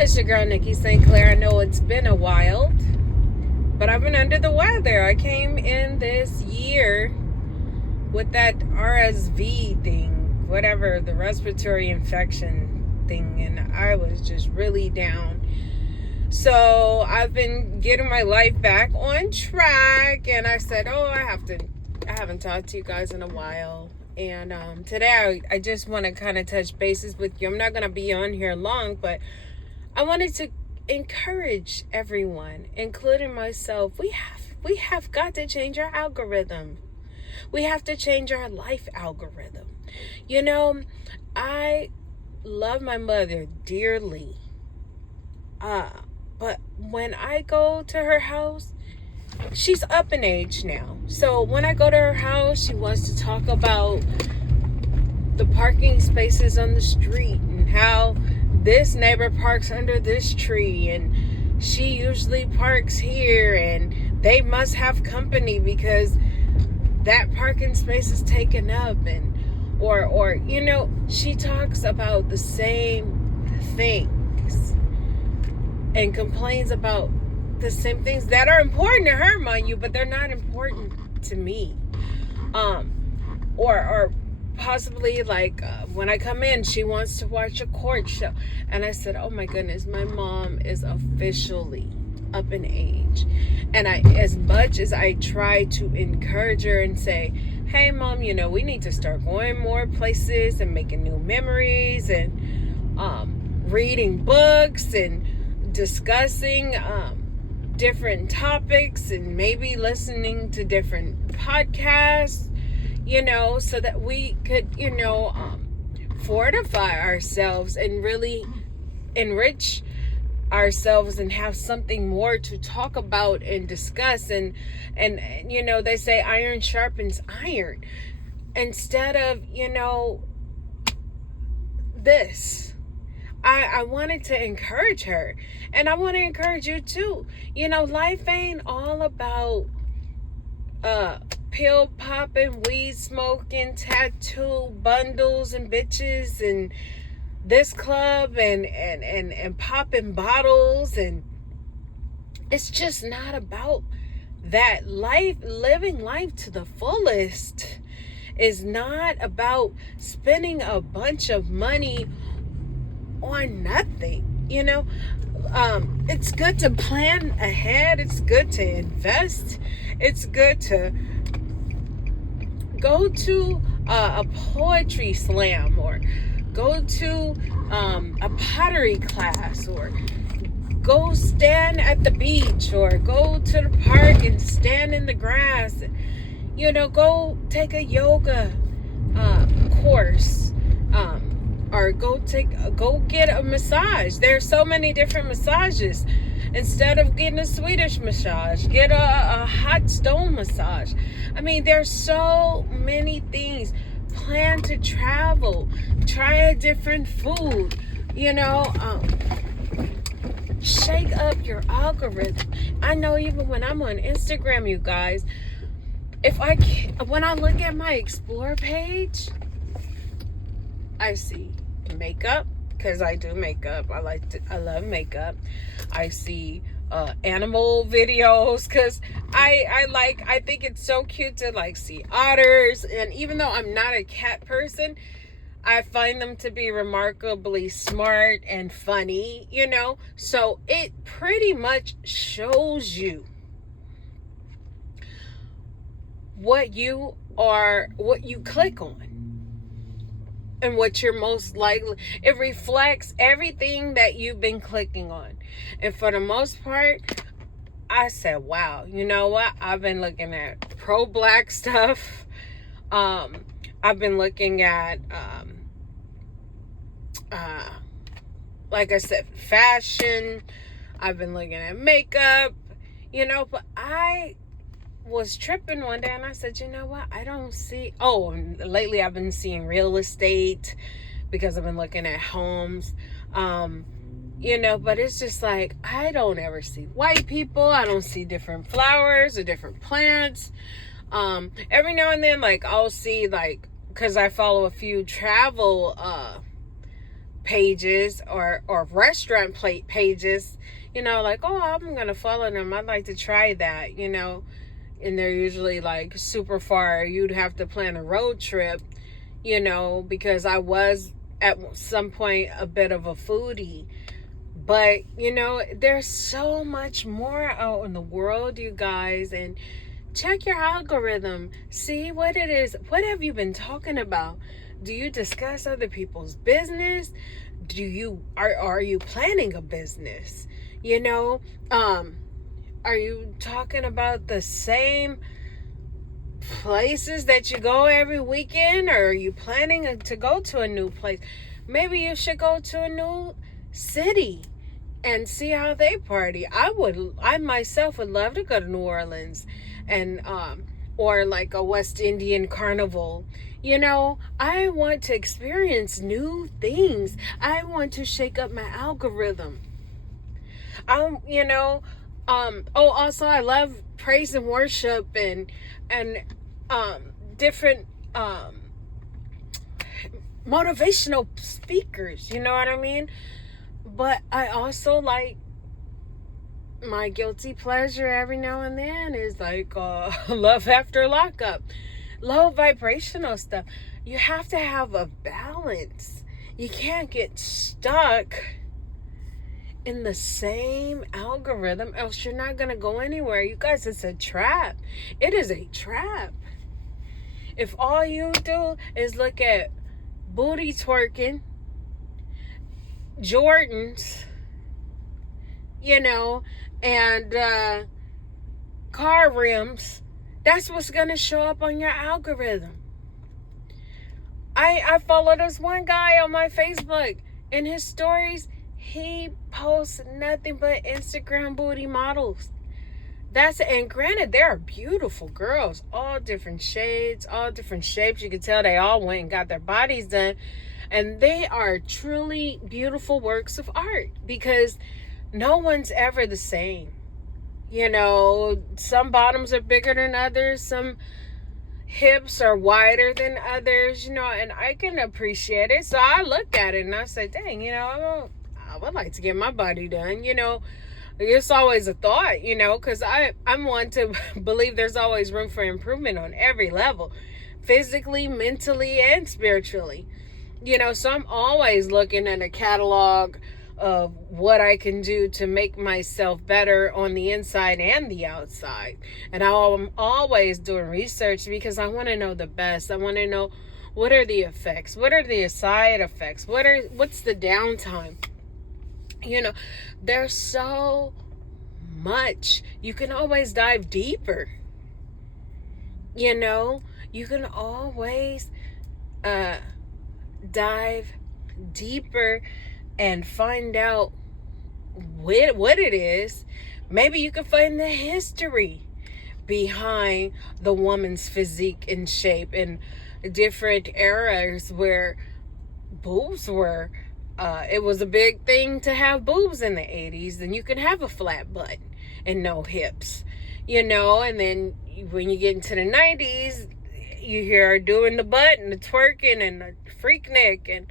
It's your girl Nikki St. Clair. I know it's been a while, but I've been under the weather. I came in this year with that RSV thing, whatever, the respiratory infection thing, and I was just really down. So I've been getting my life back on track, and I said, I haven't talked to you guys in a while. And today I just want to kind of touch bases with you. I'm not going to be on here long, but I wanted to encourage everyone, including myself. We have got to change our algorithm. We have to change our life algorithm. You know, I love my mother dearly. But when I go to her house, she's up in age now. So when I go to her house, she wants to talk about the parking spaces on the street and how this neighbor parks under this tree and she usually parks here and they must have company because that parking space is taken up, and or she talks about the same things and complains about the same things that are important to her, mind you, but they're not important to me. Or possibly when I come in, she wants to watch a court show, and I said, oh my goodness, my mom is officially up in age, and as much as I try to encourage her and say, hey mom, we need to start going more places and making new memories and reading books and discussing different topics and maybe listening to different podcasts, so that we could, fortify ourselves and really enrich ourselves and have something more to talk about and discuss. And they say iron sharpens iron. Instead of, this. I wanted to encourage her, and I want to encourage you too. Life ain't all about pill popping, weed smoking, tattoo bundles and bitches and this club and popping bottles, and it's just not about that. Living life to the fullest is not about spending a bunch of money on nothing. It's good to plan ahead. It's good to invest. It's good to go to a poetry slam, or go to a pottery class, or go stand at the beach, or go to the park and stand in the grass. Go take a yoga course, or go get a massage. There's so many different massages. Instead of getting a Swedish massage, get a hot stone massage. I mean, there's so many things. Plan to travel, try a different food, shake up your algorithm. I know even when I'm on Instagram, you guys, when I look at my explore page, I see makeup, because I do makeup. I love makeup. I see animal videos, because I think it's so cute to see otters. And even though I'm not a cat person, I find them to be remarkably smart and funny, so it pretty much shows you what you click on and what you're most likely. It reflects everything that you've been clicking on. And for the most part, I said, wow, you know what? I've been looking at pro-black stuff. I've been looking at, like I said, fashion. I've been looking at makeup, but I was tripping one day and I said, what? I don't see. Lately I've been seeing real estate because I've been looking at homes. But it's just like, I don't ever see white people. I don't see different flowers or different plants. Every now and then, I'll see, because I follow a few travel pages or restaurant plate pages, like, oh, I'm gonna follow them, I'd like to try that, and they're usually like super far. You'd have to plan a road trip, because I was at some point a bit of a foodie. But there's so much more out in the world, you guys. And check your algorithm, see what it is. What have you been talking about? Do you discuss other people's business? Are you planning a business? Are you talking about the same places that you go every weekend, or are you planning to go to a new place? Maybe you should go to a new city and see how they party. I myself would love to go to New Orleans and or like a West Indian carnival. I want to experience new things. I want to shake up my algorithm. Also I love praise and worship and different motivational speakers, you know what I mean? But I also like, my guilty pleasure every now and then is like love after lockup, low vibrational stuff. You have to have a balance. You can't get stuck in the same algorithm, else you're not gonna go anywhere. You guys, it's a trap. It is a trap. If all you do is look at booty twerking, Jordans, and car rims, that's what's gonna show up on your algorithm. I follow this one guy on my Facebook. In his stories, he posts nothing but Instagram booty models. And granted, there are beautiful girls, all different shades, all different shapes. You can tell they all went and got their bodies done. And they are truly beautiful works of art, because no one's ever the same. Some bottoms are bigger than others. Some hips are wider than others, and I can appreciate it. So I look at it and I say, dang, I would like to get my body done. It's always a thought, because I'm one to believe there's always room for improvement on every level, physically, mentally, and spiritually. So I'm always looking at a catalog of what I can do to make myself better on the inside and the outside. And I'm always doing research because I want to know the best. I want to know, what are the effects? What are the side effects? What's the downtime? There's so much. You can always dive deeper. You can always dive deeper and find out what it is. Maybe you can find the history behind the woman's physique and shape in different eras where boobs were it was a big thing to have boobs in the 80s, and you can have a flat butt and no hips, and then when you get into the 90s, you hear her doing the butt and the twerking and the freak neck, and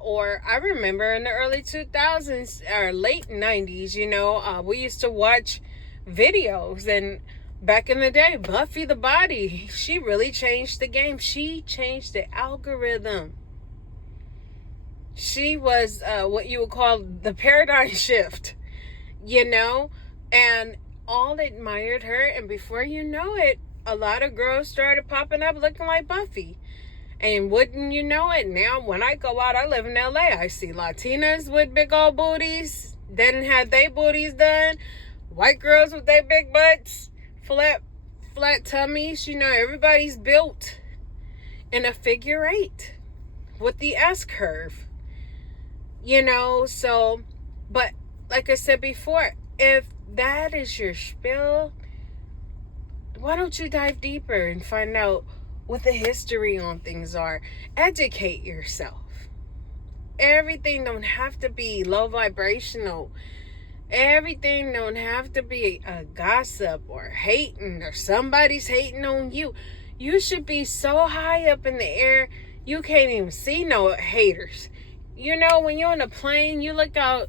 or I remember in the early 2000s or late 90s, we used to watch videos, and back in the day, Buffy the Body, she really changed the game. She changed the algorithm. She was what you would call the paradigm shift, and all admired her. And before you know it, a lot of girls started popping up looking like Buffy. And wouldn't you know it, now when I go out, I live in LA, I see Latinas with big old booties, didn't have their booties done, white girls with their big butts, flat tummies. Everybody's built in a figure 8 with the S curve. So, but like I said before, if that is your spiel, why don't you dive deeper and find out what the history on things are? Educate yourself. Everything don't have to be low vibrational. Everything don't have to be a gossip or hating or somebody's hating on you. You should be so high up in the air, you can't even see no haters. You know, when you're on a plane, you look out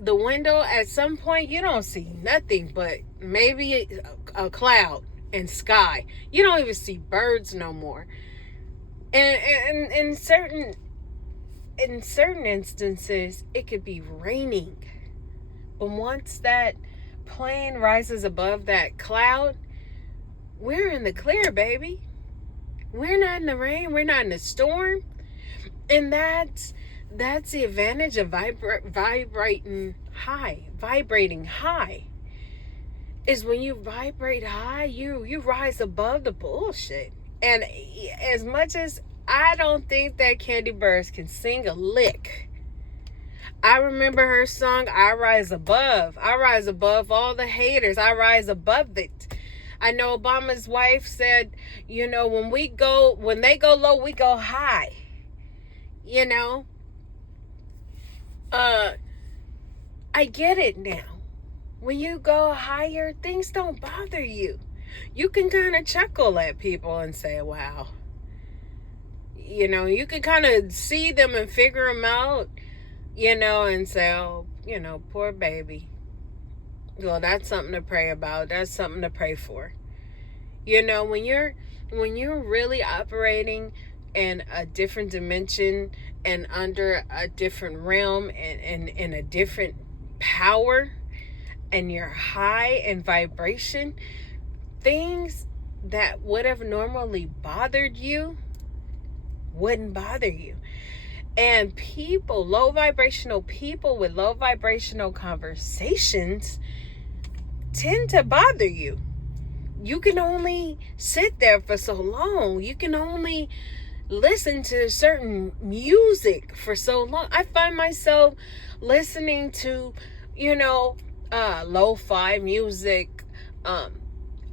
the window, at some point you don't see nothing but maybe a cloud and sky. You don't even see birds no more. And in certain instances, it could be raining. But once that plane rises above that cloud, we're in the clear, baby. We're not in the rain. We're not in the storm. And that's the advantage of vibrating high. Is when you vibrate high, you rise above the bullshit. And as much as I don't think that Kandi Burruss can sing a lick, I remember her song, I rise above all the haters. I rise above it. I know Obama's wife said, you know, when they go low, we go high. You know, I get it now. When you go higher, things don't bother you. You can kind of chuckle at people and say, wow. You know, you can kind of see them and figure them out, you know, and say, oh, you know, poor baby. Well, that's something to pray about. That's something to pray for. You know, when you're really operating in a different dimension and under a different realm and in a different power, and you're high in vibration, things that would have normally bothered you wouldn't bother you. And people, low vibrational people with low vibrational conversations tend to bother you. You can only sit there for so long. You can only listen to certain music for so long. I find myself listening to, you know, lo-fi music,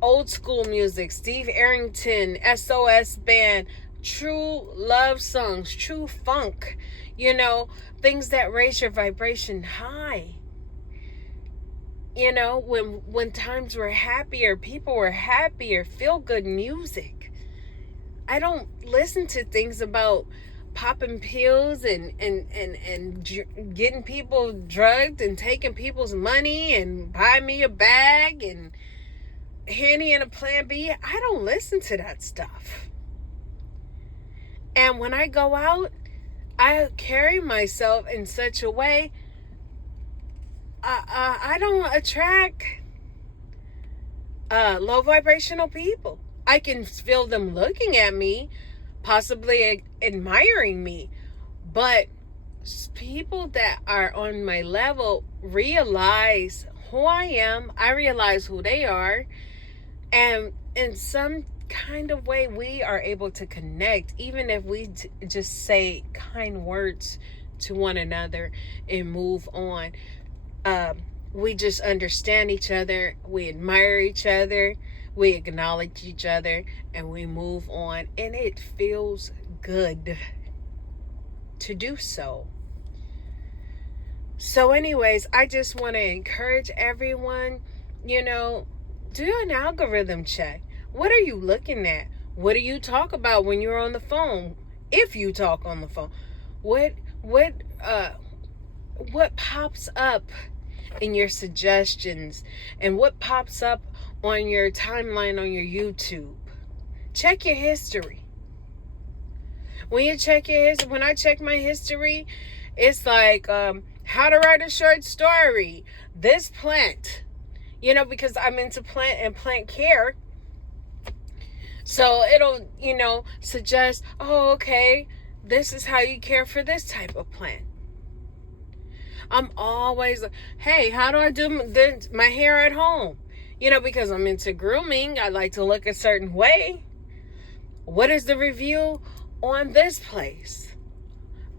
old school music, Steve Arrington, SOS Band, true love songs, true funk, you know, things that raise your vibration high. You know, when times were happier, people were happier, feel good music. I don't listen to things about popping pills and getting people drugged and taking people's money and buy me a bag and Henny and a Plan B. I don't listen to that stuff. And when I go out, I carry myself in such a way I don't attract low vibrational people. I can feel them looking at me, possibly admiring me, but people that are on my level realize who I am. I realize who they are, and in some kind of way we are able to connect, even if we just say kind words to one another and move on. We just understand each other, we admire each other, we acknowledge each other, and we move on, and it feels good to do so. So anyways, I just want to encourage everyone, you know, do an algorithm check. What are you looking at? What do you talk about when you're on the phone? If you talk on the phone, what pops up in your suggestions, and what pops up on your timeline on your YouTube? Check your history. When I check my history, it's like how to write a short story, this plant, you know, because I'm into plant and plant care. So it'll, you know, suggest, oh, okay, this is how you care for this type of plant. I'm always like, hey, how do I do my hair at home? You know, because I'm into grooming, I like to look a certain way. What is the review on this place?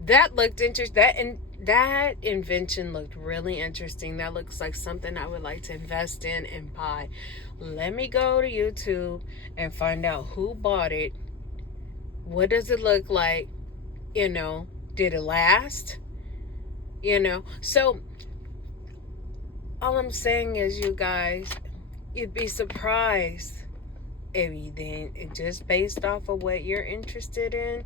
That looked interesting. That invention looked really interesting. That looks like something I would like to invest in and buy. Let me go to YouTube and find out who bought it. What does it look like? You know, did it last? You know, so all I'm saying is, you guys, you'd be surprised if you didn't, just based off of what you're interested in,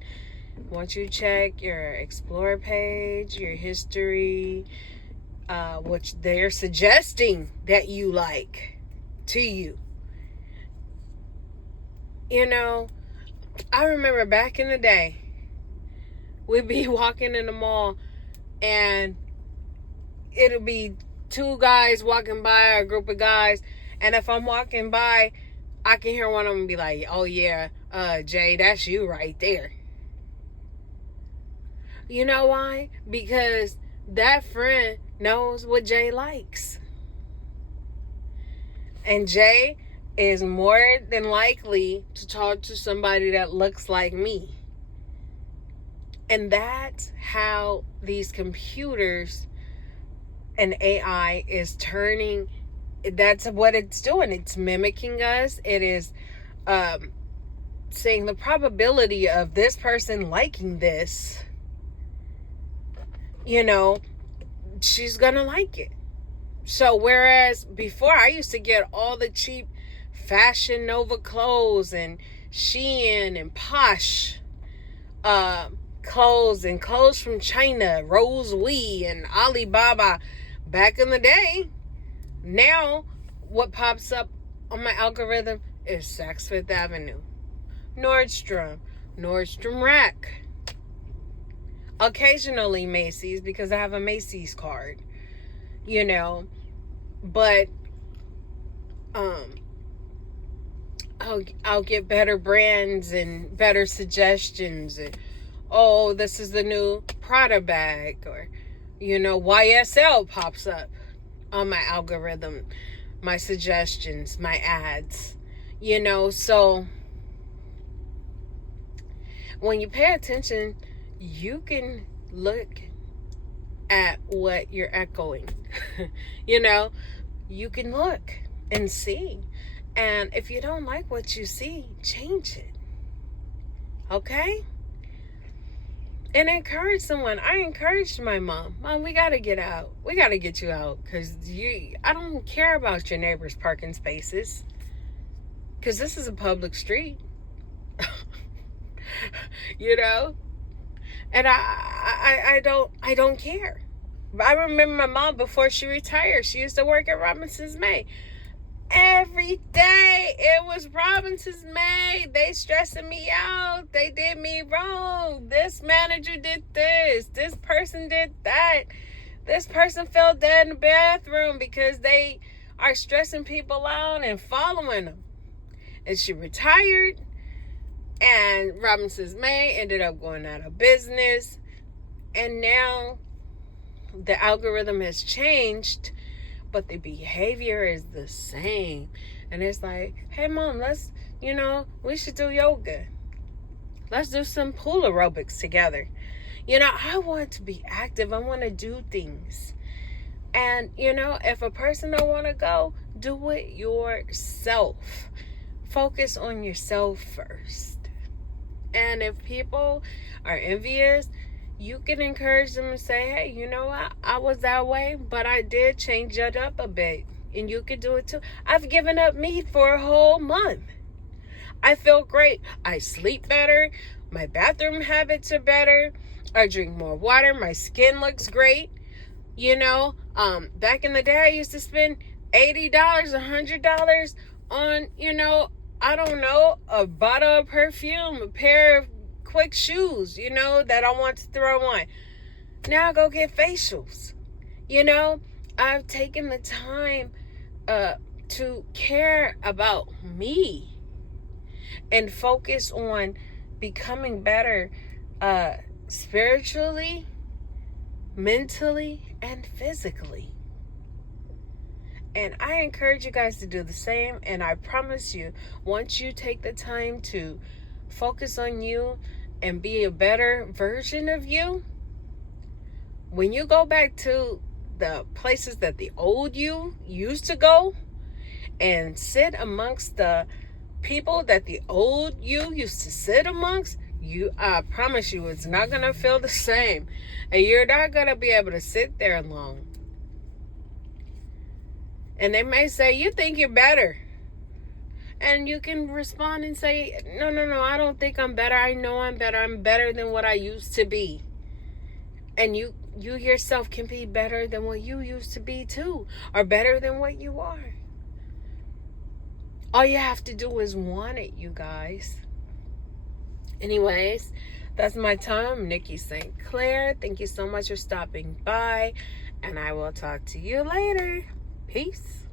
Once you check your Explore page, your history, which they're suggesting that you like to you. You know, I remember back in the day, we'd be walking in the mall and it'll be two guys walking by, a group of guys, and if I'm walking by, I can hear one of them be like, oh yeah, Jay, that's you right there. You know why? Because that friend knows what Jay likes. And Jay is more than likely to talk to somebody that looks like me. And that's how these computers and AI is turning. That's what it's doing. It's mimicking us. It is saying the probability of this person liking this, you know, she's gonna like it. So whereas before I used to get all the cheap Fashion Nova clothes and Shein and Posh clothes and clothes from China, Rose Wee and Alibaba back in the day, now what pops up on my algorithm is Saks Fifth Avenue, Nordstrom Rack, occasionally Macy's because I have a Macy's card, you know, but I'll get better brands and better suggestions. And, oh, this is the new Prada bag, or you know, YSL pops up on my algorithm, my suggestions, my ads, you know. So when you pay attention, you can look at what you're echoing. You know, you can look and see. And if you don't like what you see, change it. Okay? And encourage someone. I encouraged my mom. Mom, we got to get out. We got to get you out. Because I don't care about your neighbors' parking spaces. Because this is a public street. You know? And I don't care. I remember my mom before she retired. She used to work at Robinson's May. Every day it was Robinson's May. They stressing me out. They did me wrong. This manager did this. This person did that. This person fell dead in the bathroom because they are stressing people out and following them. And she retired. And Robinson's May ended up going out of business. And now the algorithm has changed, but the behavior is the same. And it's like, hey mom, we should do yoga. Let's do some pool aerobics together. You know, I want to be active. I want to do things. And, you know, if a person don't want to go, do it yourself. Focus on yourself first. And if people are envious, you can encourage them and say, hey, you know what? I was that way, but I did change it up a bit. And you can do it too. I've given up meat for a whole month. I feel great. I sleep better. My bathroom habits are better. I drink more water. My skin looks great. You know, back in the day, I used to spend $80, $100 on, you know, I don't know, a bottle of perfume, a pair of quick shoes, you know, that I want to throw on. Now I go get facials. You know, I've taken the time to care about me and focus on becoming better spiritually, mentally, and physically. And I encourage you guys to do the same. And I promise you, once you take the time to focus on you and be a better version of you, when you go back to the places that the old you used to go and sit amongst the people that the old you used to sit amongst, I promise you, it's not going to feel the same. And you're not going to be able to sit there long. And they may say, you think you're better. And you can respond and say, no, no, no, I don't think I'm better. I know I'm better. I'm better than what I used to be. And you yourself can be better than what you used to be too, or better than what you are. All you have to do is want it, you guys. Anyways, that's my time. Nikki St. Clair. Thank you so much for stopping by, and I will talk to you later. Peace.